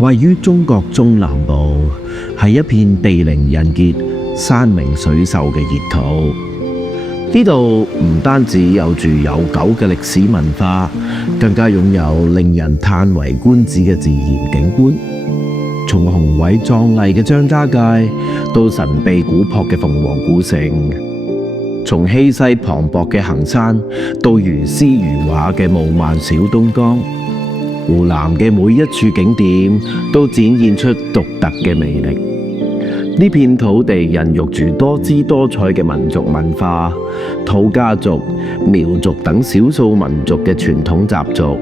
位於中國中南部，係一片地靈人傑、山明水秀嘅熱土。呢度唔單止有住悠久嘅歷史文化，更加擁有令人嘆為觀止嘅自然景觀。從雄偉壯麗嘅張家界，到神秘古樸嘅鳳凰古城；從氣勢磅礴嘅衡山，到如詩如畫嘅霧漫小東江。湖南嘅每一處景點都展現出獨特嘅魅力。呢片土地孕育住多姿多彩嘅民族文化，土家族、苗族等少數民族嘅傳統習俗，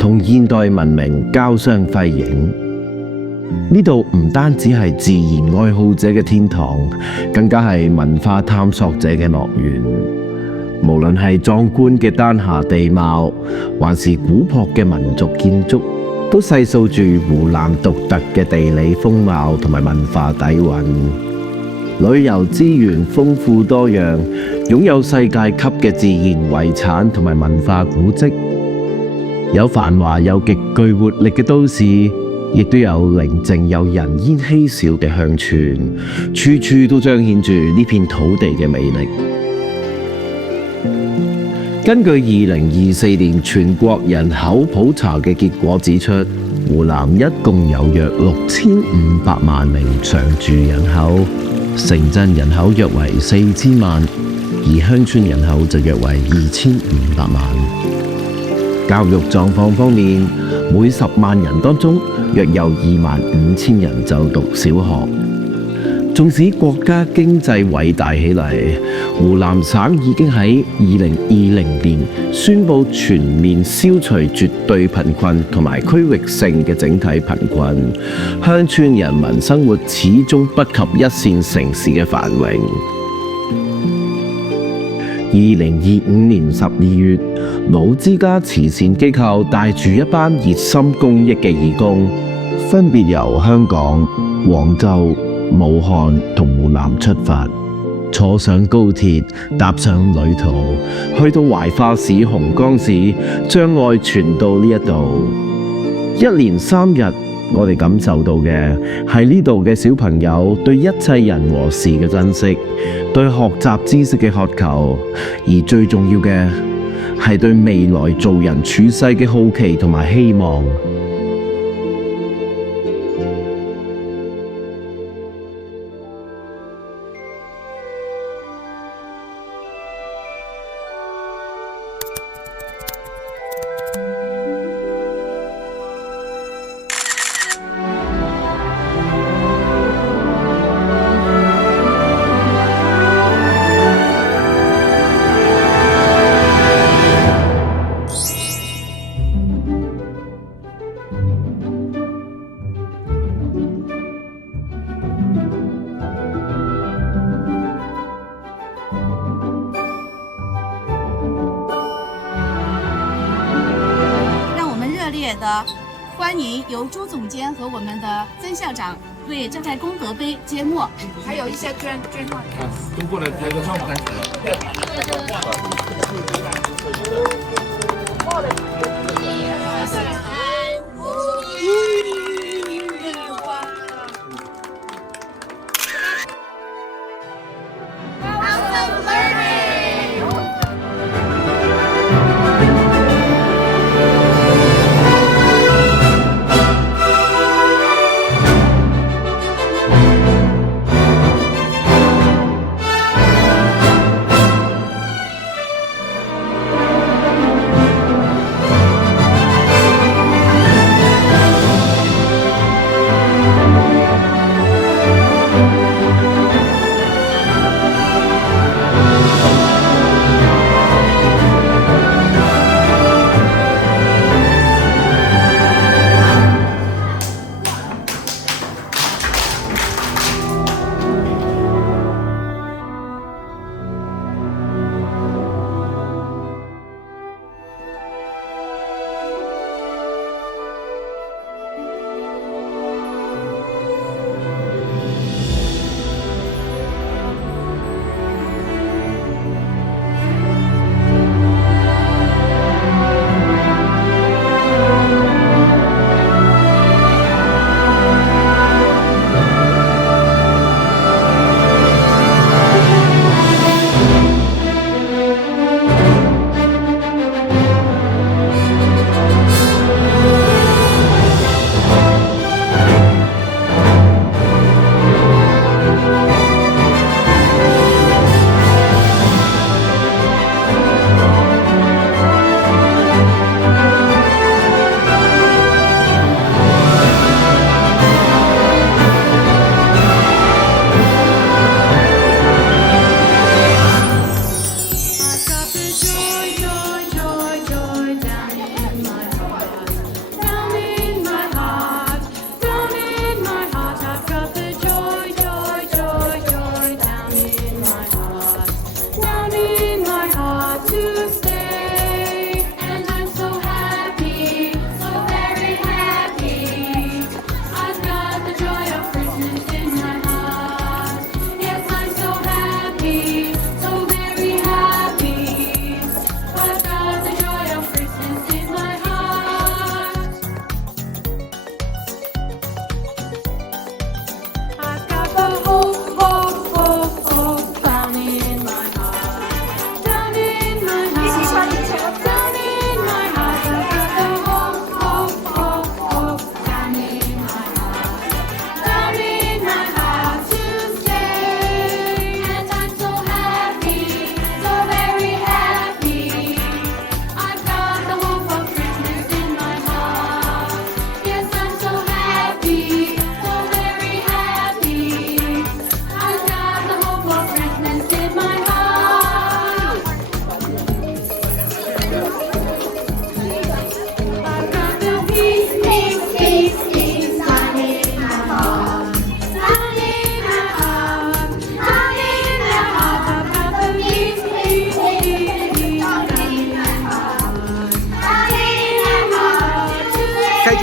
同現代文明交相輝映。呢度唔單止係自然愛好者嘅天堂，更加係文化探索者嘅樂園。無論係壯觀嘅丹霞地貌，還是古樸嘅民族建築，都細數住湖南獨特嘅地理風貌同埋文化底蘊。旅遊資源豐富多樣，擁有世界級嘅自然遺產同埋文化古蹟，有繁華又極具活力嘅都市，亦都有寧靜又人煙稀少嘅鄉村，處處都彰顯住呢片土地嘅魅力。根據2024年全國人口普查嘅結果指出，湖南一共有約6500萬名常住人口，城鎮人口約為4000萬，而鄉村人口就約為2500萬。教育狀況方面，每10萬人當中約有25000人就讀小學。縱使國家經濟偉大起嚟，湖南省已經喺2020年宣布全面消除絕對貧困同埋區域性嘅整體貧困，鄉村人民生活始終不及一線城市嘅繁榮。2025年12月，老之家慈善機構帶住一班熱心公益嘅義工，分別由香港、廣州、武漢同湖南出發，坐上高鐵，踏上旅途，去到懷化市、洪江市，將愛傳到呢一度。一連3日，我哋感受到嘅係呢度嘅小朋友對一切人和事嘅珍惜，對學習知識嘅渴求，而最重要嘅係對未來做人處世嘅好奇同埋希望。的欢迎由朱总监和我们的曾校长为这块功德碑揭幕，还有一些捐款。都过来拍个照来。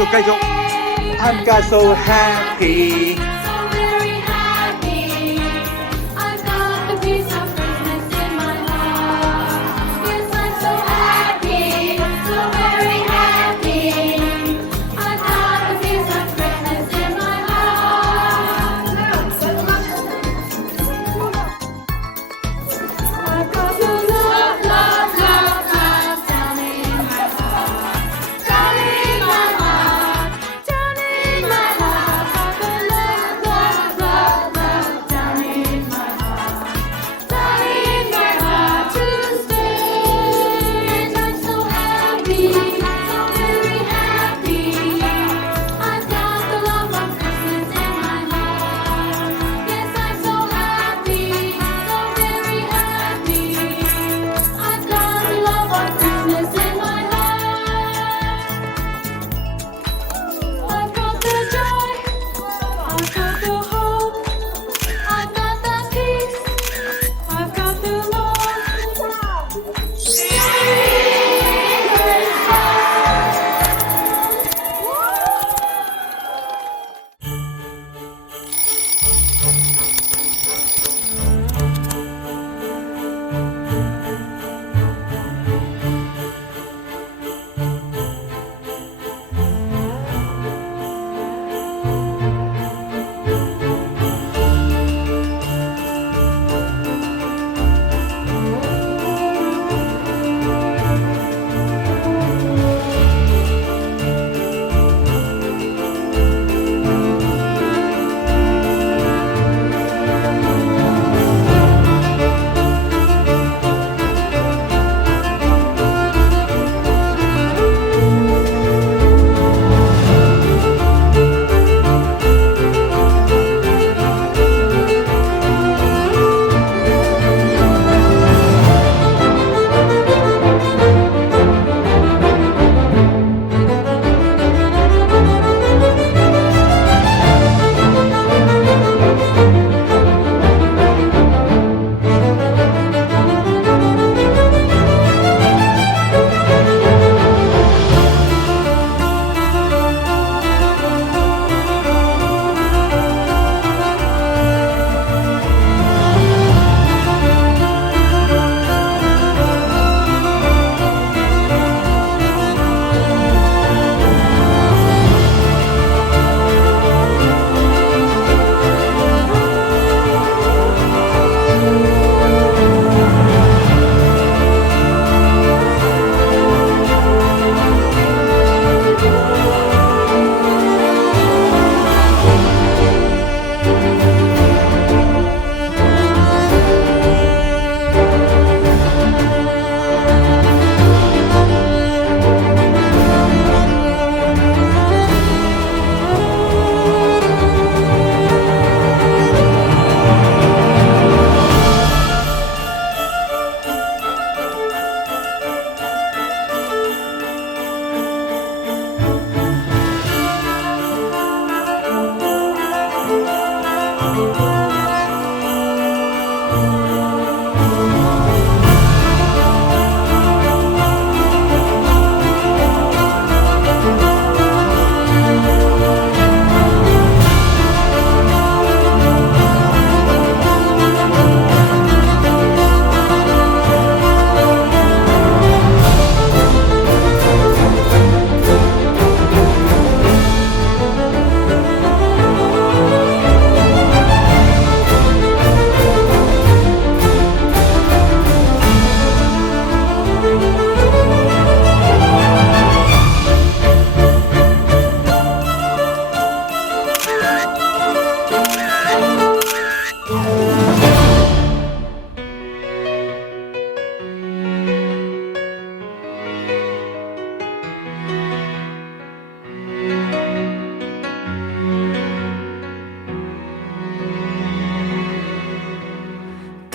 繼續。I'm God so happy。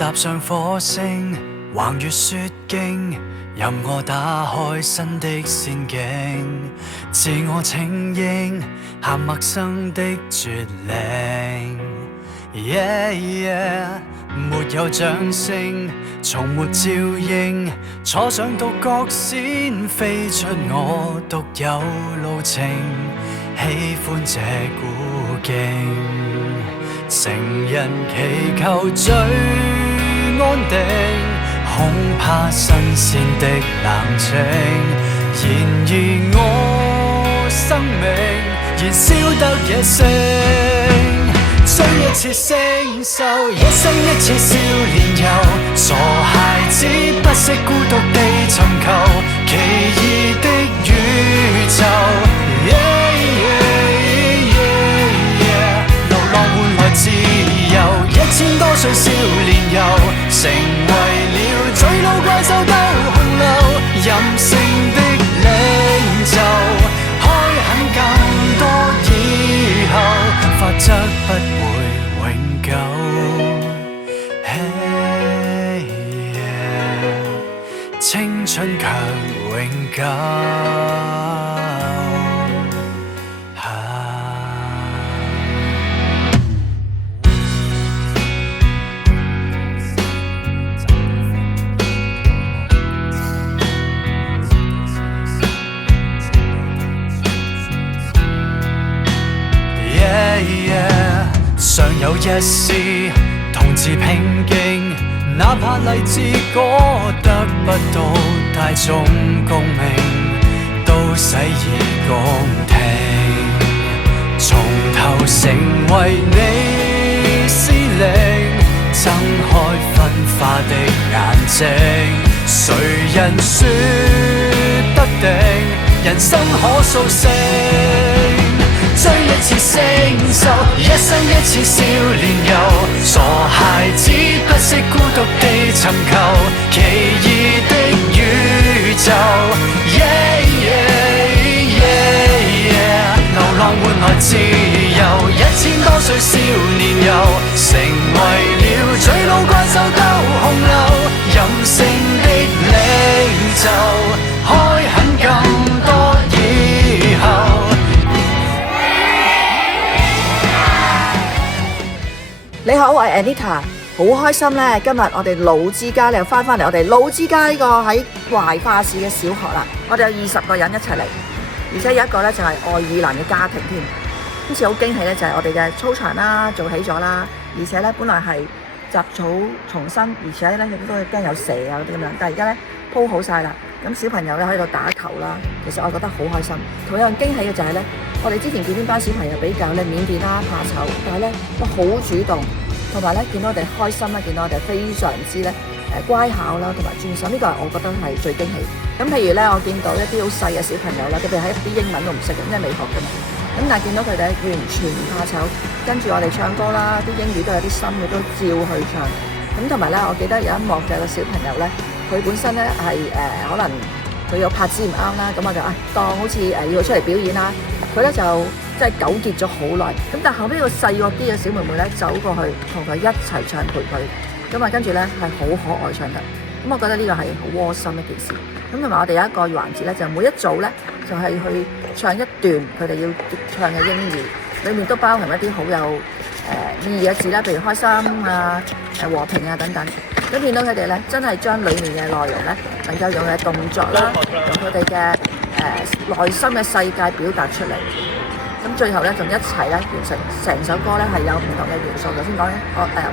踏上火星，橫越雪徑，任我打開新的仙境，自我請纓，行陌生的絕嶺， Yeah, yeah， 沒有掌聲，從沒照應，坐上獨角仙，飛出我獨有路程，喜歡這古徑。情人祈求最安定，恐怕新鮮的冷清。然而我生命燃燒得野性，追一次星宿，一生一次少年遊。傻孩子不惜孤獨地尋求奇異的宇宙。流浪換來自由，1000多歲少年遊，成為了最老怪獸鬥洪流，任性的領袖，開墾更多以後，法則不會永久。Hey, yeah， 青春卻永久。尚有一絲同志拼勁，哪怕勵志歌得不到大眾共鳴，都洗耳恭聽。從頭成為你司令，睜開分化的眼睛，誰人說得定人生可塑性？追一次星宿，一生一次少年遊。傻孩子不惜孤獨地尋求奇異的宇宙。流浪換來自由，1000多歲少年遊，成為了最老怪獸鬥洪流，任性的領袖，開墾更多以後。你好，我係 Anita， 好開心咧！今日我哋老之家又翻嚟我哋老之家呢個喺懷化市嘅小學啦。我哋有20個人一齊嚟，而且有一個咧就係愛爾蘭嘅家庭添。今次好驚喜咧，就係我哋嘅操場啦做起咗啦，而且咧本來係雜草叢生，而且咧亦都驚有蛇啊嗰啲咁樣，但係而家咧鋪好晒啦。咁小朋友咧喺度打球啦，其實我覺得好開心。同樣驚喜嘅就係咧，我哋之前見呢班小朋友比較咧腼腆啦、怕醜，但係咧都好主動，同埋咧見到我哋開心啦，見到我哋非常之咧乖巧啦，同埋專心，呢個係我覺得係最驚喜。咁譬如咧，我見到一啲好細嘅小朋友啦，佢哋喺啲英文都唔識嘅，因為未學㗎嘛。咁但係見到佢哋完全唔怕醜，跟住我哋唱歌啦，啲英語都有啲深嘅，都照去唱。咁同埋咧，我記得有一幕嘅個小朋友咧，佢本身咧係可能佢有拍子唔啱啦，咁我就當好似要佢出嚟表演啦。佢咧就即係糾結咗好耐，咁但係後尾個細個啲嘅小妹妹咧走過去同佢一齊唱陪佢，咁跟住咧係好可愛唱得，咁我覺得呢個係好窩心一件事。咁同埋我哋有一個環節咧，就每一組咧就係去唱一段佢哋要唱嘅英語，裡面都包含一啲好有意義嘅字啦，譬如開心啊、和平啊等等。咁見到佢哋咧真係將裡面嘅內容咧能夠用佢嘅動作啦，用佢哋嘅內心嘅世界表達出嚟。咁最後咧仲一齊咧完成首歌咧係有唔同嘅元素，頭先講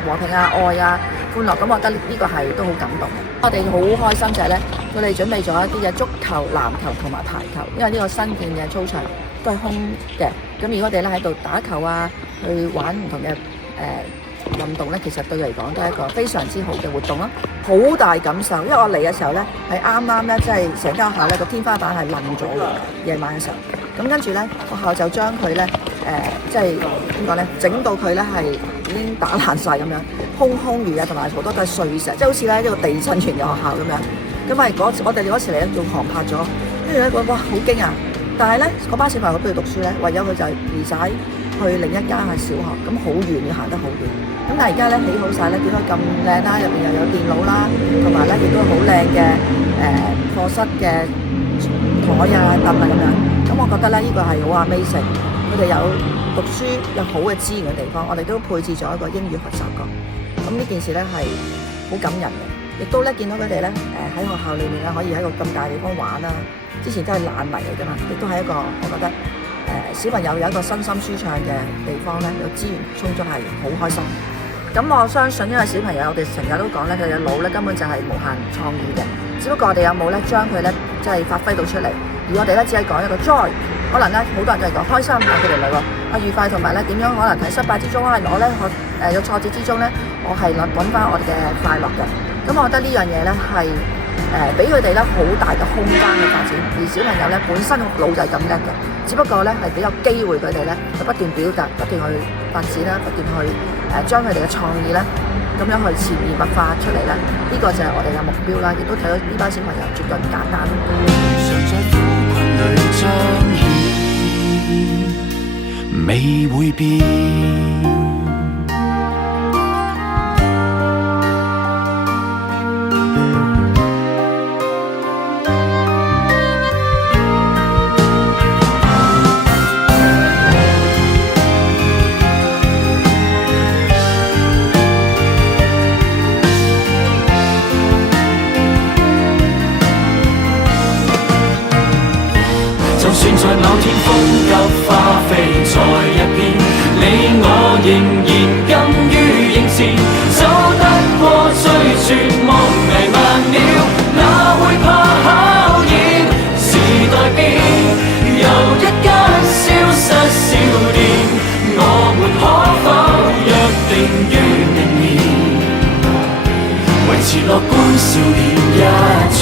和平啊、愛啊、歡樂，咁我覺得呢個係都好感動嘅。我哋好開心就係咧，佢哋準備咗一啲嘅足球、籃球同埋排球，因為呢個新建嘅操場都係空嘅。咁如果我哋咧喺度打球啊，去玩唔同嘅運動咧，其實對佢嚟講都係一個非常之好嘅活動啦，好大感受。因為我嚟嘅時候咧，係啱啱咧，即係成間學校咧個天花板係冧咗嘅，夜晚嘅時候。咁跟住咧，學校就將佢咧即係點講咧，整到佢咧係已經打爛晒咁樣，空如也，同埋好多都係碎石，即係好似咧呢個地震完嘅學校咁樣。咁係我哋嗰時嚟咧仲航拍咗，跟住咧哇好驚啊！但係咧嗰班小朋友不如讀書咧，為咗佢就移晒去另一間係小學，咁好遠要行得好遠。咁但係而家咧起好晒咧，見到咁靚啦，入邊又有電腦啦，同埋咧亦都好靚嘅課室嘅台啊凳啊咁樣。咁我覺得咧呢個係好 amazing。佢哋有讀書有好嘅資源嘅地方，我哋都配置咗一個英語學習角。咁呢件事咧係好感人嘅，亦都咧見到佢哋咧喺學校裏面咧可以喺個咁大地方玩啦。之前都係爛泥嚟㗎嘛，亦都係一個我覺得小朋友有一個身心舒暢嘅地方咧，有資源充足係好開心。咁我相信，因為小朋友我哋成日都講咧，佢哋嘅腦咧根本就係無限創意嘅，只不過我哋有冇咧將佢咧即係發揮到出嚟。而我哋咧只係講一個 joy， 可能咧好多人都係講開心，但佢哋嚟喎愉快，同埋咧點樣可能喺失敗之中，可能我咧有挫折之中咧，我係揾翻我哋嘅快樂嘅。咁我覺得呢樣嘢咧係俾佢哋咧好大嘅空間去發展，而小朋友咧本身個腦就係咁叻嘅，只不過咧係俾個機會佢哋咧去不斷表達、不斷去發展啦、不斷去將佢哋嘅創意咧咁樣去潛移默化出嚟咧，呢個就係我哋嘅目標啦。亦都睇到呢班小朋友絕對唔簡單。未會變。就算在某天風急花飛在一邊，你我仍然甘於迎前，走得過最絕望危難了，哪會怕考驗？時代變，由一間消失小店，我們可否約定於明年，維持樂觀笑臉一場，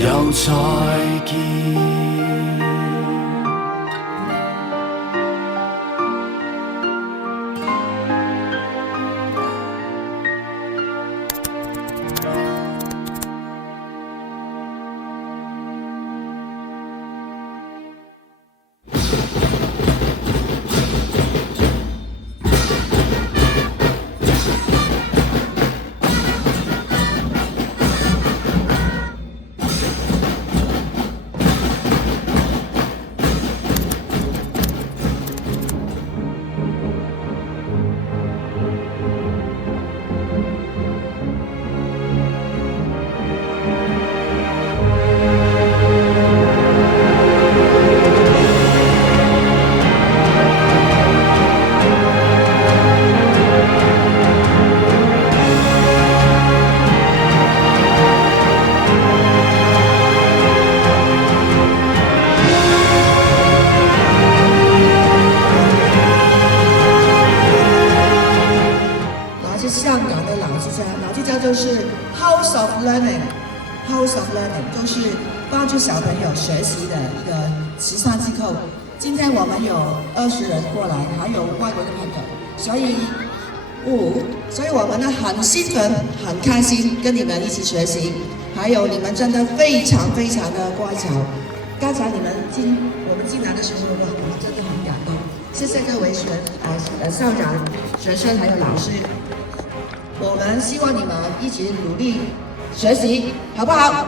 又再見。就是 House of Learning，House of Learning 就是帮助小朋友学习的一个慈善机构。今天我们有20人过来，还有外国的朋友，所以我们呢很兴奋、很开心跟你们一起学习，还有你们真的非常非常的乖巧。刚才我们进来的时候，我们真的很感动。谢谢各位校长、学生还有老师。我们希望你们一起努力学习，好不好？好。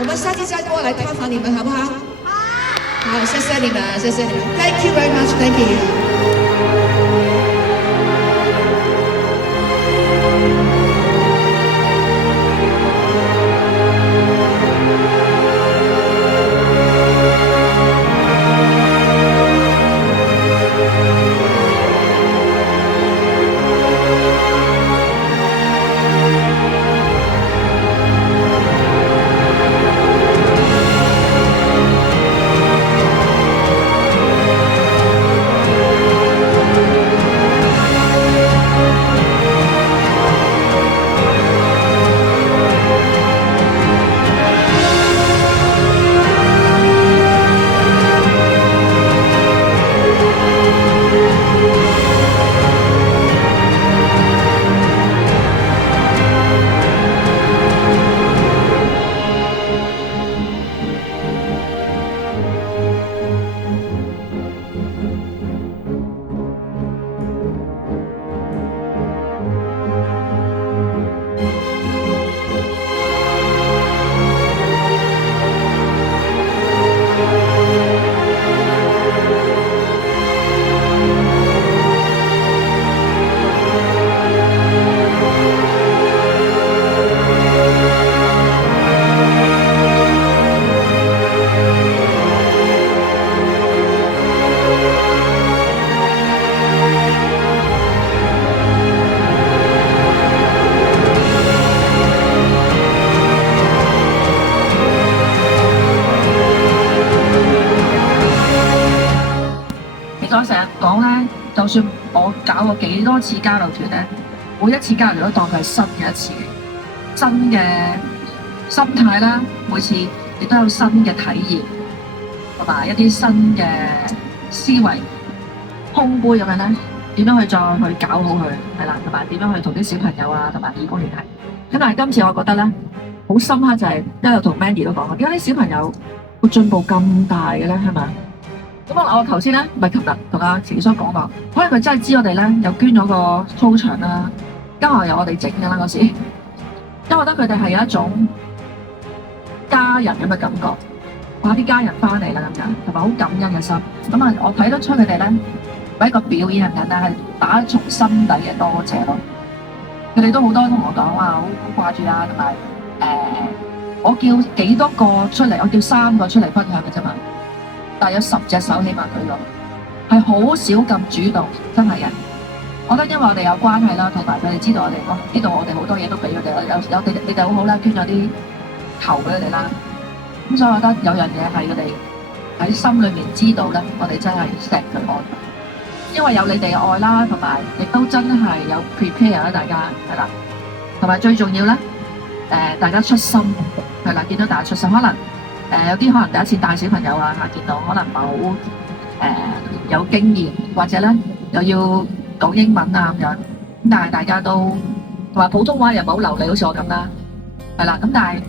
我们下次再过来探访你们，好不好？好。好，谢谢你们，谢谢你们。Thank you very much. Thank you. 算我搞過幾多次交流團咧，每一次交流都當佢係新嘅一次，新嘅心態啦，每次亦都有新嘅體驗，同埋一啲新嘅思維，空杯咁樣咧，點樣去再去搞好佢，係啦，同埋點樣去同啲小朋友啊，同埋義工聯繫。咁但係今次我覺得咧，好深刻就係一路同 Mandy 都講過，點解啲小朋友個進步咁大嘅咧？係咪？咁我頭先咧，唔係琴日同阿陳生講過，可能佢真係知我哋咧又捐咗個操場啦，間學校由我哋整㗎啦嗰時，因為我覺得佢哋係有一種家人咁嘅感覺，話啲家人翻嚟啦咁樣，同埋好感恩嘅心。咁啊，我睇得出佢哋咧，唔係一個表演咁簡單，係打從心底嘅多謝咯。佢哋都好多同我講話，好掛住啊，同埋我叫幾多個出嚟，我叫3個出嚟分享嘅啫嘛。但係有10隻手起碼舉落，係好少咁主動，真係嘅。我覺得因為我哋有關係啦，同埋佢哋知道我哋，知道我哋好多嘢都俾佢哋，有你哋好好啦，捐咗啲球俾佢哋啦。咁所以我覺得有樣嘢係佢哋喺心裏面知道咧，我哋真係錫佢愛，因為有你哋嘅愛啦，同埋亦都真係有 prepare 啦，大家係啦，同埋最重要咧，大家出心係啦，見到大家出心，可能。有啲可能第一次帶小朋友啊，見到可能唔係好有經驗，或者咧又要講英文啊咁樣，咁但係大家都同埋普通話又唔係好流利，好似我咁啦，係啦，咁但係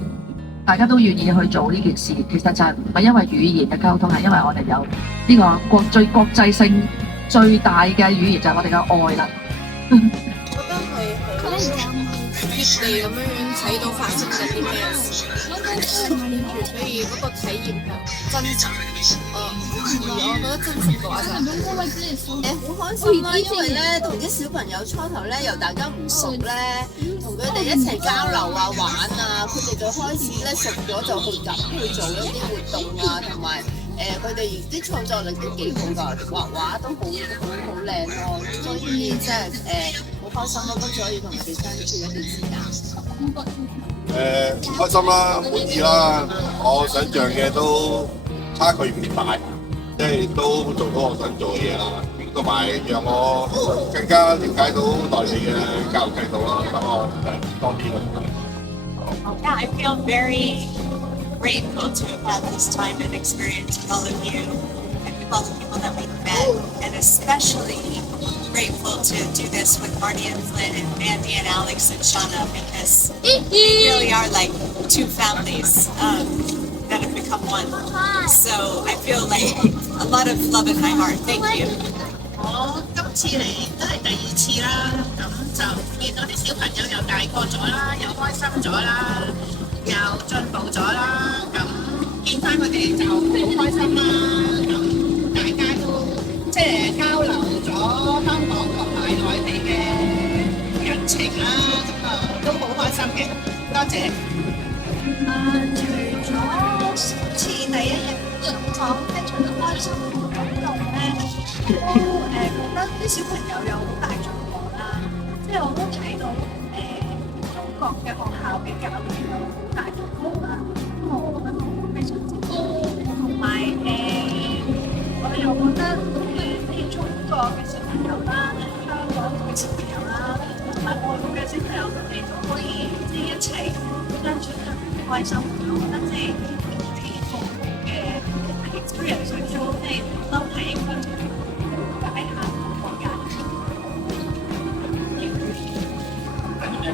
大家都願意去做呢件事，其實就係唔係因為語言嘅溝通，係因為我哋有呢個最國際性最大嘅語言就係我哋嘅愛啦。覺得係好貼地咁樣睇到發生緊啲咩事，所以嗰個體驗係真實。我覺得真實嘅話就好開心啦，因為咧同啲小朋友初頭咧由大家唔熟咧，同佢哋一齊交流啊玩啊，佢哋就開始咧熟咗就去做一啲活動啊，同埋佢哋啲創作力都幾好㗎，畫畫都好靚咯，所以即係好開心咯，今次可以同佢哋相處一段時間。開心啦，滿意啦，我想象嘅都差距唔大，即係都做到我想做嘅嘢啦，同埋讓我更加了解到內地嘅教育制度啦，等我多啲咯。Yeah, I feel very grateful to have had this time and experience with all of you and with all the people that we've met, and especially grateful to do this with Marty and Flynn and Mandy and Alex and Shauna, because we really are like two families that have become one. So I feel like a lot of love in my heart. Thank you. 我今次嚟都係第2次啦，咁就見到啲小朋友又大個咗啦，又開心咗啦，又進步咗啦，咁見翻佢哋就好開心啦，咁大家都即係交流咗香港同埋內地嘅人情啦，咁都好開心嘅，多謝。除咗上次第1日上堂非常之開心同感動咧，都覺得啲小朋友有好大進步啦，即係我都睇到中國嘅學校嘅教育有好大進步啦，咁我覺得非常之好，同埋我又覺得啲中國嘅小朋友啦、香港嘅小朋友啦，同埋外國嘅小朋友，佢哋都可以即係一齊相處得開心，我覺得即係服務嘅 experience 最初即係都係應該了解下國家。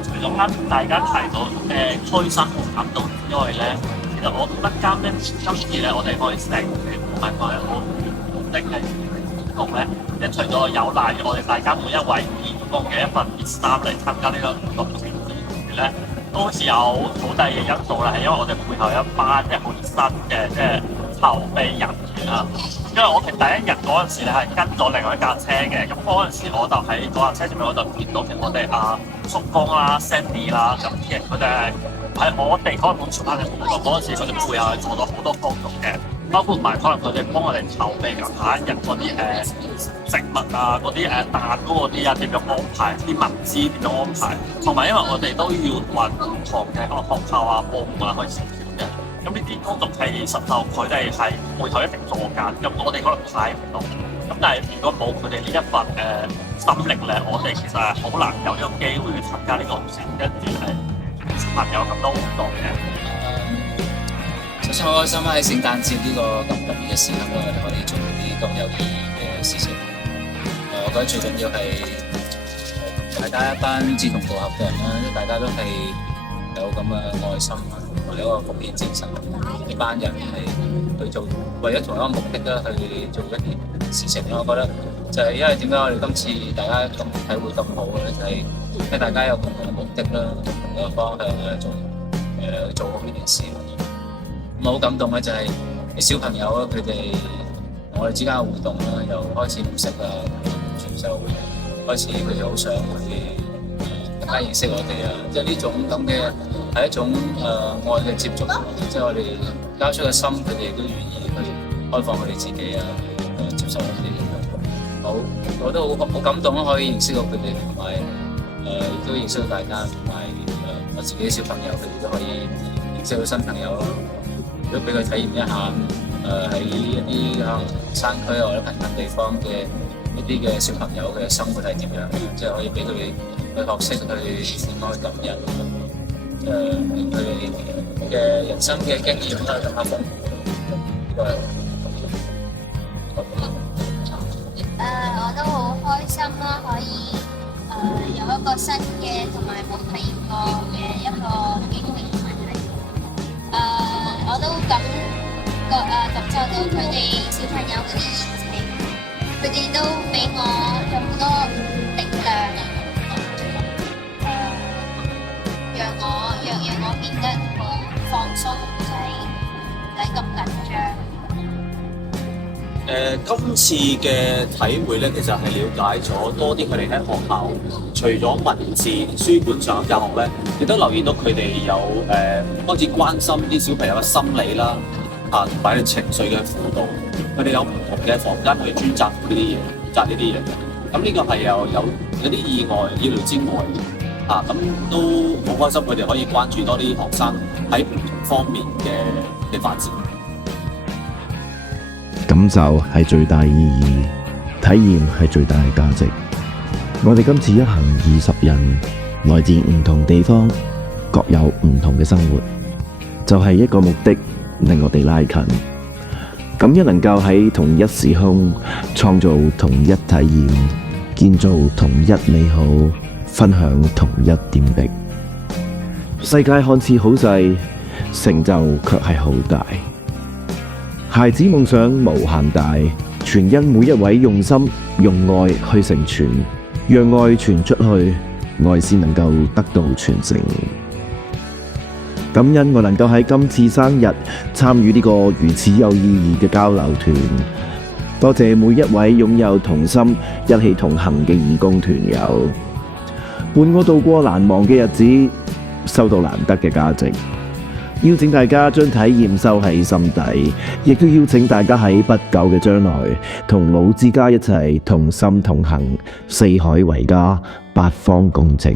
除咗啱大家提到開心同感動之外咧，其實我覺得今次咧，我哋可以成團同埋我哋好目的係活動咧，即係除咗有賴我哋大家每一位義工嘅一份熱心嚟參加呢個活動之餘咧，都好似有好大嘅因素啦，係因為我哋背後有一班嘅好熱心嘅即係籌備人員啊。因為我哋第1日嗰陣時咧係跟咗另外一架車嘅，咁嗰陣時我就喺嗰架車上面我就見到其實我哋叔公啦、Sandy 啦，咁其實佢哋喺我哋可能本出翻嘅工作嗰陣時，佢哋背後係做咗好多工作嘅，包括埋可能佢哋幫我哋籌備緊下一日嗰啲食物啊、嗰啲蛋糕嗰啲啊點樣安排，啲物資點樣安排，同埋因為我哋都要揾唔同嘅學校啊、部門啊去協調嘅。咁呢啲工作係實就佢哋係背後一直做緊，咁我哋可能睇唔到。咁但係如果冇佢哋呢一份心力咧，我哋其實係好難有呢個機會去參加呢個活動，跟住係小朋友咁多活動嘅。首先好開心啦！喺聖誕節呢個咁特別嘅時刻咧，我哋可以做到啲咁有意義嘅事情。我覺得最緊要係大家一班志同道合嘅人啦，即係大家都係有咁嘅愛心啊，同埋一個奉獻精神，一班人係去做為咗同一個目的咧去做一件事情。我覺得就係因為點解我哋今次大家咁體會咁好咧，就係因為大家有共同嘅目的啦，共同嘅方向咧，做好呢件事。咁好感動咧，就係啲小朋友啊，佢哋同我哋之間嘅互動啦，又開始唔識啊，就開始佢哋好想去更加認識我哋啊！即係呢種咁嘅係一種愛嘅接觸，即係我哋交出嘅心，佢哋都願意去開放佢哋自己啊，接受我哋嘅好，我都好感動可以認識到佢哋，同埋亦都認識到大家，同埋我自己嘅小朋友，佢哋都可以認識到新朋友咯。都俾佢體驗一下，喺一啲可能山區或者貧困地方嘅一啲嘅小朋友嘅生活係點樣，即係可以俾佢哋去學識去點樣去感恩，佢哋嘅人生嘅經驗啦，更加豐富。我都好開心啦，可以有一個新嘅同埋冇體驗過嘅一個經歷同埋體驗。我都感受到佢哋小朋友嗰啲熱情，佢哋都俾我有好多力量，讓我變得好放鬆，唔使咁緊張。今次嘅體會咧，其實係了解咗多啲佢哋喺學校，除咗文字書本上嘅教學咧，亦都留意到佢哋有開始關心啲小朋友嘅心理啦，同埋佢情緒嘅輔導。佢哋有唔同嘅房間去專責呢啲嘢，責呢啲嘢。咁呢個係有啲意料之外，咁都好開心。佢哋可以關注多啲學生喺唔同方面嘅發展。感受係最大意義，體驗係最大嘅價值。我哋今次一行20人，來自唔同地方，各有唔同嘅生活，就係一個目的令我哋拉近。咁一能夠喺同一時空創造同一體驗，建造同一美好，分享同一點滴。世界看似好細，成就卻係好大。孩子夢想無限大，全因每一位用心用愛去成全，讓愛傳出去，愛先能夠得到傳承。感恩我能夠喺今次生日參與呢個如此有意義嘅交流團，多謝每一位擁有同心一起同行嘅義工團友，伴我度過難忘嘅日子，收到難得嘅價值。邀請大家將體驗收喺心底，亦都邀請大家喺不久嘅將來同老之家一齊同心同行，四海為家，八方共正。